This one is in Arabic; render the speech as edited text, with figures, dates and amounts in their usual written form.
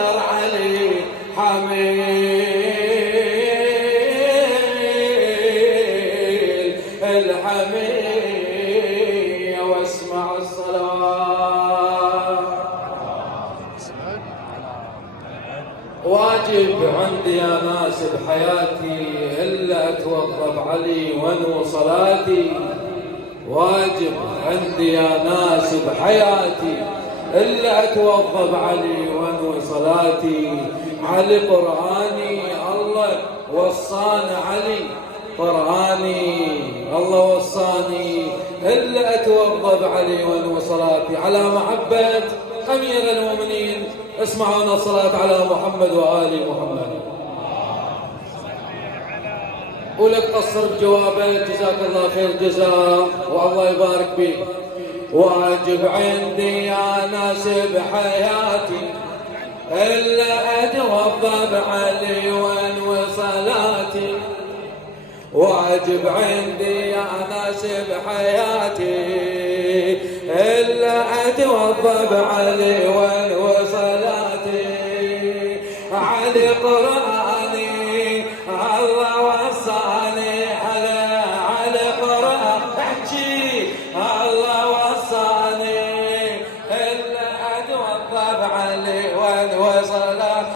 علي حميل الحمية واسمع الصلاة. واجب عندي يا ناس بحياتي إلا أتوظف علي وانو صلاتي. واجب عندي يا ناس بحياتي إلا أتوظف علي وانو صلاتي. علي قرآني الله وصاني علي قرآني الله وصاني إلا أتوظف علي وانو صلاتي. على محبة أمير المؤمنين اسمعونا الصلاة على محمد وآل محمد. ولك قصر بجوابك جزاك الله خير جزاء والله يبارك بيك. واجب عندي يا ناس بحياتي إلا أتوظف علي وانو صلاتي. واجب عندي يا ناس بحياتي إلا أتوظف علي وانو صلاتي. علي قرآن